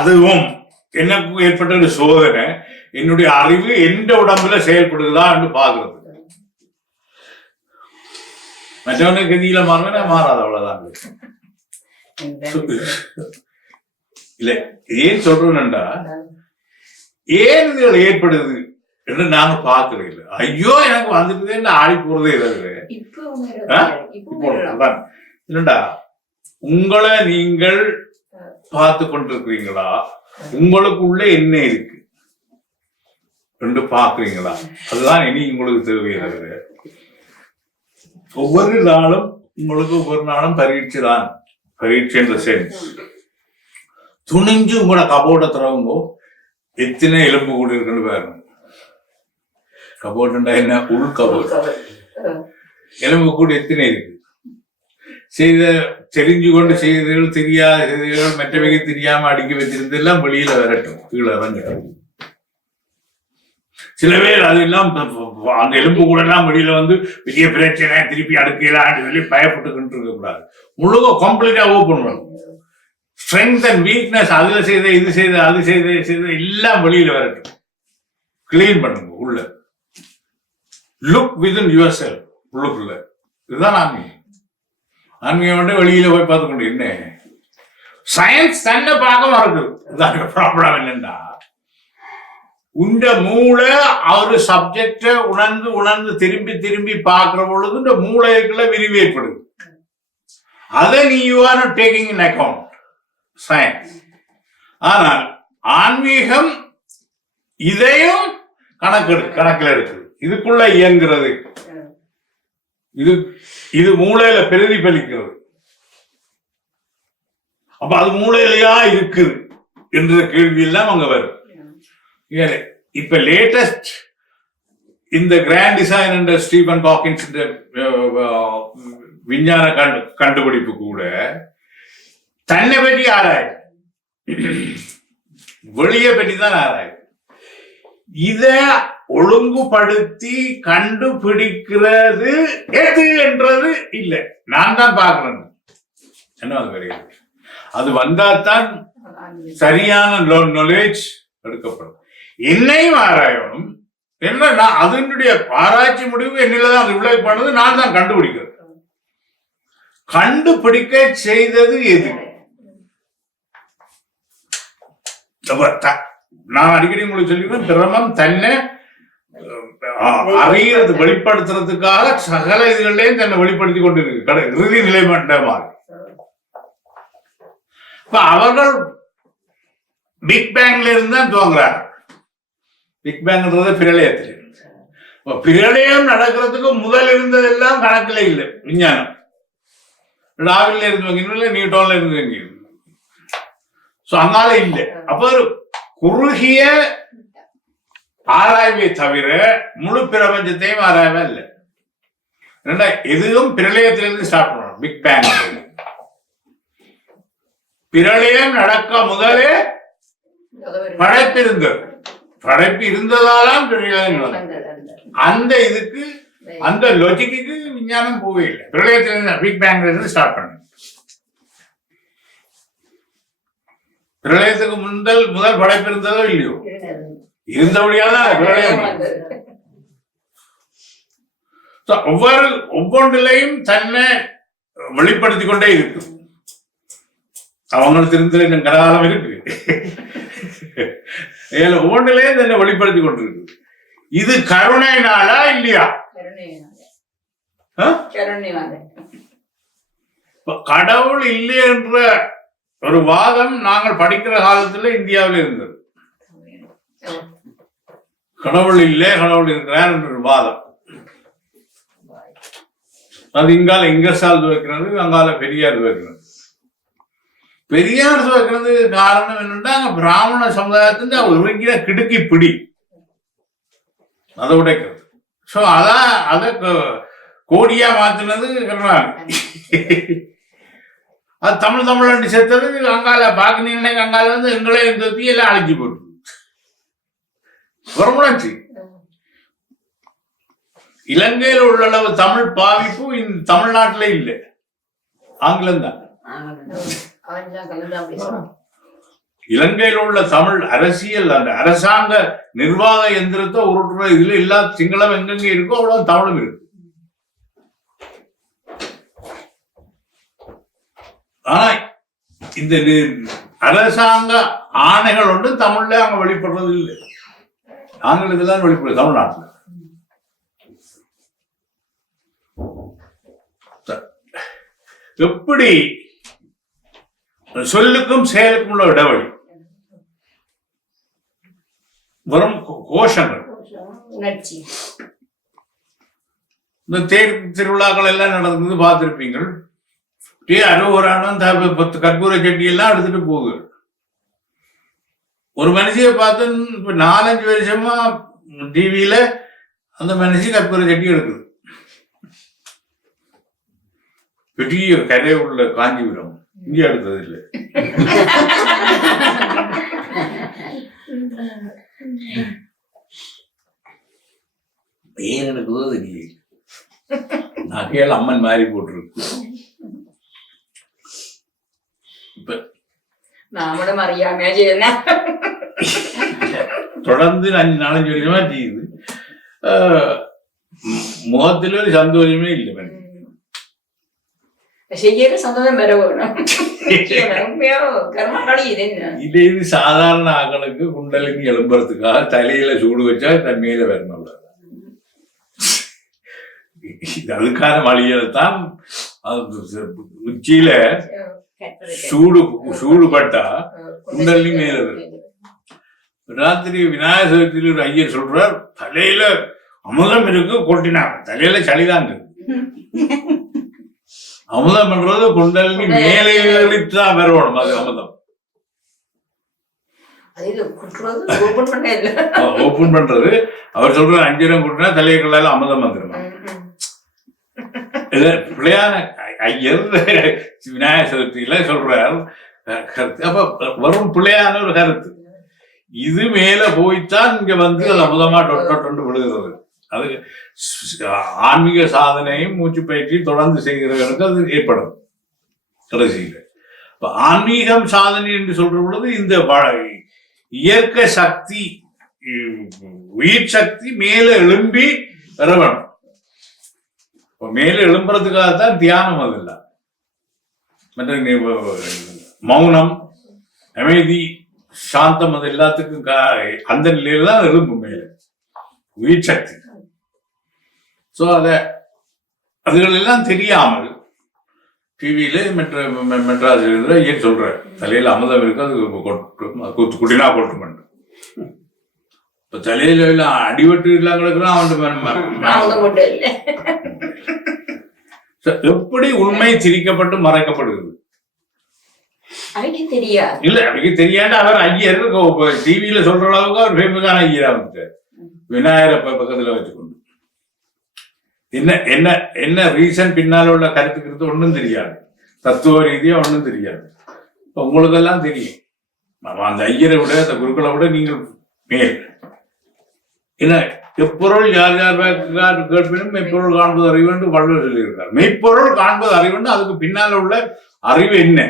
அதுவும் எனக்கு ஏற்பட்ட ஒரு சோதனை, என்னுடைய அறிவு எந்த உடம்புல செயல்படுதா என்று பாக்குறது. மற்றவனுக்கு கதியில மாறினா மாறாது, அவ்வளவுதான். இல்ல ஏன் சொல்றேன்டா, ஏன் இதுகள் ஏற்படுது என்று நாங்க பாக்குறது இல்லை. ஐயோ எனக்கு வந்துட்டு ஆடி போறதே இல்லை. இல்லண்டா, உங்களை நீங்கள் பார்த்து கொண்டிருக்கிறீங்களா? உங்களுக்குள்ள என்ன இருக்கு என்று பாக்குறீங்களா? அதுதான் இனி உங்களுக்கு தேவையானது. ஒவ்வொரு நாளும் உங்களுக்கு ஒவ்வொரு நாளும் பரீட்சை தான். பரீட்சை என்ற சென்ஸ். துணிஞ்சு உங்களோட கபோர்டை திறவுங்கோ, எத்தனை எலும்பு கூட இருக்குன்னு பாருங்க. கபோர்டுண்டா என்ன? உள் கபோர்டு. எலும்பு கூட எத்தனை இருக்கு. தெரிஞ்சு கொண்டு செய்தீர்கள், தெரியாத செய்தீர்கள், மற்றவைக்கு தெரியாம அடுக்கி வச்சிருந்தெல்லாம் வெளியில வரட்டும், கீழே இறங்கட்டும். சில பேர் அது எல்லாம் அந்த எலும்பு கூட எல்லாம் வெளியில வந்து பெரிய பிரச்சனை திருப்பி அடுக்கலாம் சொல்லி பயப்பட்டுக்கிட்டு இருக்க கூடாது. முழுக்க கம்ப்ளீட்டா ஓப்பன் பண்ணணும். ஸ்ட்ரென்த் அண்ட் வீக்னஸ், அதுல செய்த இது செய்த அது செய்த எல்லாம் வெளியில வரட்டும். கிளீன் பண்ணுங்க உள்ள. Look within your self. உள்ளுக்குள்ள. இதுதான் ஆன்மீகம். ஆன்மீகம் வந்து வெளியில போய் பார்த்து கொண்டு என்ன சயின்ஸ் தன்னை பார்க்க மறக்குது. இதுதான் ப்ராப்ளம். என்னன்னா, உண்ட மூளை ஒரு சப்ஜெக்ட உணர்ந்து திரும்பி திரும்பி பார்க்கிற பொழுது இந்த மூளைக்குள்ள விரிவு ஏற்படுது. அதை நீ you are not taking in account science. ஆனால் ஆன்மீகம் இதையும் கணக்கில் எடுக்குது. இதுக்குள்ள இயங்குறது. இது மூளையில பிரதிபலிக்கிறது. அப்ப அது மூளையிலையா இருக்குது என்ற கேள்வி எல்லாம் அங்க வரும். இப்ப லேட்டஸ்ட் இந்த கிராண்ட் டிசைன் என்ற ஸ்டீபன் ஹாக்கின்ஸ் விஞ்ஞான கண்டுபிடிப்பு கூட தன்னை பற்றி ஆராய், வெளியே பற்றி தான் ஆராய். இத ஒழுங்குபடுத்தி கண்டுபிடிக்கிறது எது என்றது இல்லை, நான் தான் பார்க்கிறேன். என்ன அது கிடையாது. அது வந்தால்தான் சரியான நாலேஜ் எடுக்கப்படும். என்னையும் ஆராயணும். என்ன அதனுடைய ஆராய்ச்சி முடிவு என்னில்தான் அது விளைவு பண்ணது, நான் தான் கண்டுபிடிக்கிறது. கண்டுபிடிக்க செய்தது எது? நான் அடிக்கடி உங்களுக்கு சொல்லிக்கிறேன், பிரமம் தன்னை அறியறது வெளிப்படுத்துறதுக்காக சகல இதுகளையும் தன்னை வெளிப்படுத்தி கொண்டு இருக்கு. இறுதி நிலைமட்டமாக இப்ப அவர்கள் பிக் பேங்க்ல இருந்து தான் துவங்குறாங்க. பிக் பேங்க்ன்றது பிரளயத்தில். பிரளயம் நடக்கிறதுக்கு முதல் இருந்ததெல்லாம் கணக்குல இல்லை. விஞ்ஞானம் டாவில இருந்து வாங்கினா நியூட்டன்ல இருந்து வாங்கி அங்கால இல்லை. அப்ப ஒரு குறுகிய ஆராய்வை தவிர முழு பிரபஞ்சத்தையும் ஆராயவே இல்லை. எதுவும் பிரளயத்திலிருந்து ஸ்டார்ட் பண்ணணும். பிக் பேங் பிரளயம் நடக்க முதலே படைப்பு இருந்தது. படைப்பு இருந்ததாலாம் பிரளயம் நடந்தது. அந்த இதுக்கு அந்த லாஜிக்கு விஞ்ஞானம் போவே இல்லை. பிரளயத்திலிருந்து பிக் பேங்க்ல இருந்து ஸ்டார்ட் பண்ண. பிரளயத்துக்கு முதல் படைப்பு இருந்ததோ இல்லையோ, இருந்தபடியாதான் பிரளயம். ஒவ்வொன்றிலையும் தன்னை வெளிப்படுத்திக் கொண்டே இருக்கு. அவங்களுக்கு இருந்த கரகாலம் இருக்கு. ஒவ்வொன்றிலையும் தன்னை வெளிப்படுத்தி கொண்டிருக்கு. இது கருணைனாலா இல்லையா? கடவுள் இல்லை என்ற ஒரு வாதம் நாங்கள் படிக்கிற காலத்துல இந்தியாவில் இருந்தது. கடவுள் இல்லை, கடவுள் இருக்கிறார் என்ற ஒரு வாதம். அது இங்கால இங்கசால் துவைக்கிறது, அங்கால பெரியார் துவைக்கிறது. பெரியார் துவைக்கிறது காரணம் என்னன்னா, அங்க பிராமண சமுதாயத்தின் ஒருங்கிற கிடுக்கி பிடி அதை உடைக்கிறது. ஸோ அதான் அதை கோடியா மாத்தினது கருணாநிதி. அது தமிழ் சேர்த்தது அங்கால பாக்கினீங்க அங்கால வந்து எங்களே இந்த எல்லாம் அழிஞ்சு போட்டு வரமுடாச்சு. இலங்கையில் உள்ள அளவு தமிழ் பாவிப்பு இந்த தமிழ்நாட்டிலே இல்லை, ஆங்கிலம் தான். இலங்கையில் உள்ள தமிழ் அரசியல் அந்த அரசாங்க நிர்வாக எந்திரத்தை உருட்டுற இதுல எல்லா சிங்களம் எங்கெங்க இருக்கோ அவ்வளவு தமிழும் இருக்கு. ஆனா இந்த அரசாங்க ஆணைகள் ஒன்று தமிழ்ல அங்க வெளிப்படுறது இல்லை, ஆங்கிலத்தில் தான் வெளிப்படுது தமிழ்நாட்டில். எப்படி சொல்லுக்கும் செயலுக்கும் உள்ள இடைவெளி, வெறும் கோஷங்கள். இந்த தேர் திருவிழாக்கள் எல்லாம் நடந்தது பார்த்திருப்பீங்கள். அரோகரான கற்பூர சட்டி எல்லாம் எடுத்துட்டு போகுது. ஒரு மனுஷியை பார்த்து 4-5 வருஷமா டிவியில அந்த மனுஷி கற்பூர சட்டி எடுக்குது. பெரிய கரை உள்ள காஞ்சிபுரம், இங்கே எடுத்தது இல்லை. ஏன் எனக்கு தெரியல, நான் கேள் அம்மன் மாதிரி போட்டிருக்கு. தொடர்ந்து 4-5 வருஷமா செய்யுது. முகத்துல ஒரு சந்தோஷமே இல்லை. இது சாதாரண ஆக்களுக்கு குண்டலினி எழும்புறதுக்காக தலையில சூடு வச்சா தன் மேல வரணும். அதுக்கான வழியைத்தான் உச்சியில சூடு பட்டா குண்டலினி மேல வரும். ராத்திரி விநாயகர் சதுர்த்தியில் ஒரு ஐயர் சொல்றார், தலையில அமுதம் இருக்கு கொட்டினாங்க, தலையில சளிதான் இருக்கு. அமுதம் பண்றது குண்டலினி மேலே ஏறித்தான் வரணும். அது அமுதம் ஓபன் பண்றது. அவர் சொல்ற 5 இடம் கொட்டினா தலையர்களால அமுதம் வந்துடும். பிள்ளையான ஐயர் விநாயகர் சதுர்த்தியில சொல்றார் கருத்து. அப்ப வரும் பிள்ளையான ஒரு கருத்து. இது மேல போய்த்தான் இங்க வந்து அது அமுதமா டொட்டு விழுகிறது. அது ஆன்மீக சாதனையும் மூச்சு பயிற்சி தொடர்ந்து செய்கிறவர்களுக்கு அது ஏற்படும் கடைசியில். இப்ப ஆன்மீகம் சாதனை என்று சொல்ற பொழுது இந்த இயற்கை சக்தி, உயிர் சக்தி மேல எழும்பி வரணும். இப்ப மேல எழும்புறதுக்காகத்தான் தியானம். அதில்ல மௌனம், அமைதி, சாந்தம், அது எல்லாத்துக்கும் அந்த நிலையில தான் எழும்பும் மேல உயிர் சக்தி. ஸோ அதுகள் எல்லாம் தெரியாமல் டிவியில மெட்ராஸ் ஏன் சொல்ற தலையில அமுதம் இருக்கு, அது குட்டினா கொட்டுமன். இப்ப தலையில எல்லாம் அடிபட்டு எல்லாம் கிடக்குறான் அவன். எப்படி உண்மை திரிக்கப்பட்டு மறைக்கப்படுகிறது இல்ல, அவருக்கு தெரியாண்டா. அவர் ஐயர் டிவியில சொல்ற அளவுக்கு அவர் ஃபேமஸான ஐயரா வந்துட்டார். விநாயகரை பக்கத்துல வச்சுக்கொண்டு என்ன என்ன என்ன ரீசன் பின்னால உள்ள கருத்துக்கிறது ஒன்றும் தெரியாது, தத்துவ ரீதியா ஒன்றும் தெரியாது. இப்ப உங்களுக்கு எல்லாம் தெரியும். அந்த ஐயரை விட அந்த குருக்களை விட நீங்கள் மேல். என்ன எப்பொருள் யார் யார் கேட்பினும் மெய்ப்பொருள் காண்பது அறிவு என்று வள்ளுவர் சொல்லியிருக்கார். மெய்ப்பொருள் காண்பது அறிவுன்னு அதுக்கு பின்னால உள்ள அறிவு என்ன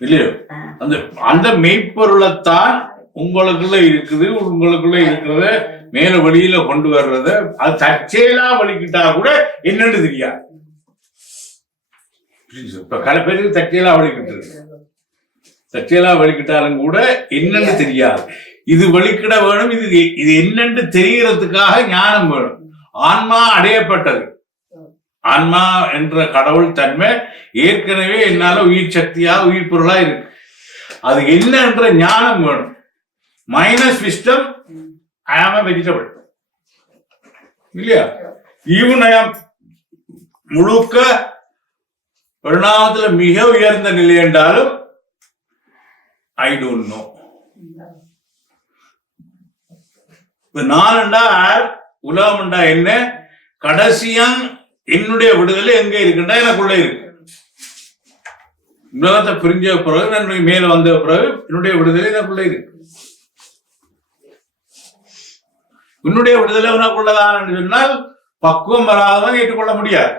இல்லையோ? அந்த மெய்ப்பொருளைத்தான் உங்களுக்குள்ள இருக்குது. உங்களுக்குள்ள இருக்கிறத மேல வெளியில கொண்டு வர்றத அது தற்செயலா வலிக்கிட்டா கூட என்னன்னு தெரியாது. இப்ப பல பேருக்கு தற்செயலா வலிக்கிட்டு இருக்கு. தற்செயலா வலிக்கிட்டாலும் கூட என்னன்னு தெரியாது. இது வலிக்கிட வேணும், இது என்னன்னு தெரிகிறதுக்காக ஞானம் வேணும். ஆன்மா அடையப்பட்டது. ஆன்மா என்ற கடவுள் தன்மை ஏற்கனவே என்னால உயிர் சக்தியா உயிர் பொருளா இருக்கு. அது என்ன என்ற ஞானம் வேணும். மைனஸ் விஸ்டம் ஐ ஆம் a vegetable இல்லையா? ஈவன் ஐ ஆம் முழுக்க பரிணாமத்துல மிக உயர்ந்த நிலை என்றாலும் ஐ டோன்ட் நோ. நான் உலகம்டா என்ன, கடைசியா என்னுடைய விடுதலை எங்க இருக்குண்டா எனக்குள்ள இருக்கு. உலகத்தை பிரிஞ்ச பிறகு நான் மேல வந்த பிறகு என்னுடைய விடுதலை எனக்குள்ள இருக்கு. உன்னுடைய விடுதலை உனக்குள்ளதான் என்று சொன்னால் பக்குவம் வராதவன் ஏற்றுக்கொள்ள முடியாது.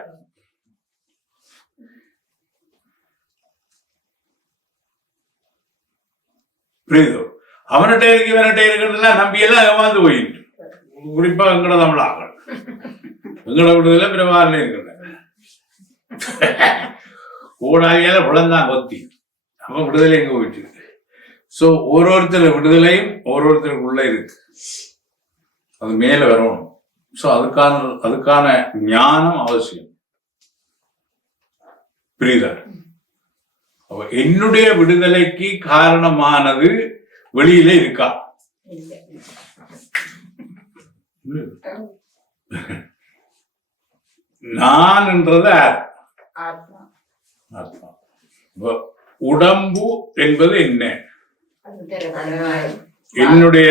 புரியுதோ? அவன்கிட்ட இருக்கு இவன்கிட்ட இருக்குன்னா நம்பியெல்லாம் ஏமாந்து போயிட்டு, குறிப்பா எங்கட தமிழாக்கள் எங்கட விடுதலை பிரபாரில் இருக்கின்ற கூடாதியால விளந்தான் கொத்தி அவன் விடுதலை எங்க போயிட்டு இருக்கு. ஸோ ஒருத்தர் விடுதலையும் ஒருத்தருக்குள்ள இருக்கு, அது மேல வரணும். ஸோ அதுக்கான ஞானம் அவசியம். புரியுதா? என்னுடைய விடுதலைக்கு காரணமானது வெளியில இருக்கா? நான் என்றது ஆத்மா. உடம்பு என்பது என்ன? என்னுடைய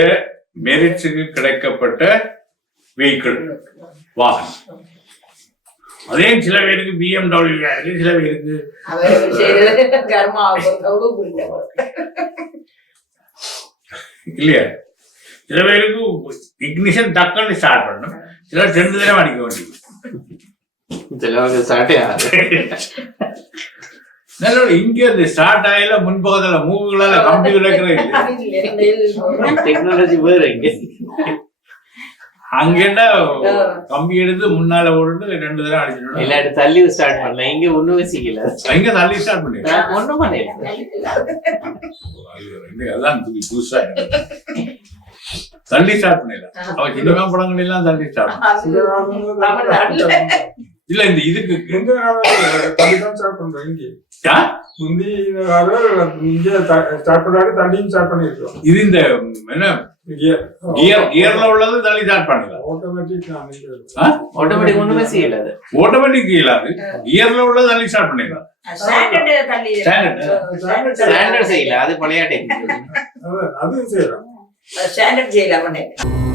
மெரிட்ஸுக்கு கிடைக்கப்பட்ட வெஹிக்கிள், வாகனம். அதே சில பேருக்கு BMW இருக்கு, சில பேருக்கு இல்லையா, சில பேருக்கு இக்னிஷன் டக்குன்னு ஸ்டார்ட் பண்ணணும், சில 2 தடவை அடிக்க வேண்டியது. நல்ல இங்க இந்த ஸ்டார்ட் ஆகல முன்பகுதியில மூவுகளால கம்பி விளக்குறது டெக்னாலஜி வேற இங்க. அங்கேண்டா கம்பி எடுத்து முன்னால ஓடுட்டு 2 தடவை அடிச்சிடணும். இல்லாட்டி தள்ளி ஸ்டார்ட் பண்ணல, இங்க ஒண்ணுமே செய்யல. இங்க தள்ளி ஸ்டார்ட் பண்ணிடலாம், ஒண்ணும் பண்ணல. அதான் புதுசா தள்ளி ஸ்டார்ட் பண்ணிடலாம். அவ சினிமா படங்கள் எல்லாம் தள்ளி ஸ்டார்ட் இல்ல. இந்த இதுக்கு ஸ்டார்ட் பண்றோம் இங்கே முந்தி இங்க ஸ்டார்ட் பண்ணாரு, தண்ணியும் ஸ்டார்ட் பண்ணிருக்கோம். இது இந்த என்ன கியர்ல உள்ளது தள்ளி ஸ்டார்ட் பண்ணலாம். ஆட்டோமேட்டிக் ஒண்ணுமே செய்யல. அது ஆட்டோமேட்டிக் இயலாது, கியர்ல உள்ளது தள்ளி ஸ்டார்ட் பண்ணிடலாம். ஸ்டாண்டர்ட் செய்யல, அது பழைய டெக்னிக். அது செய்யலாம். ஸ்டாண்டர்ட் செய்யலாம்.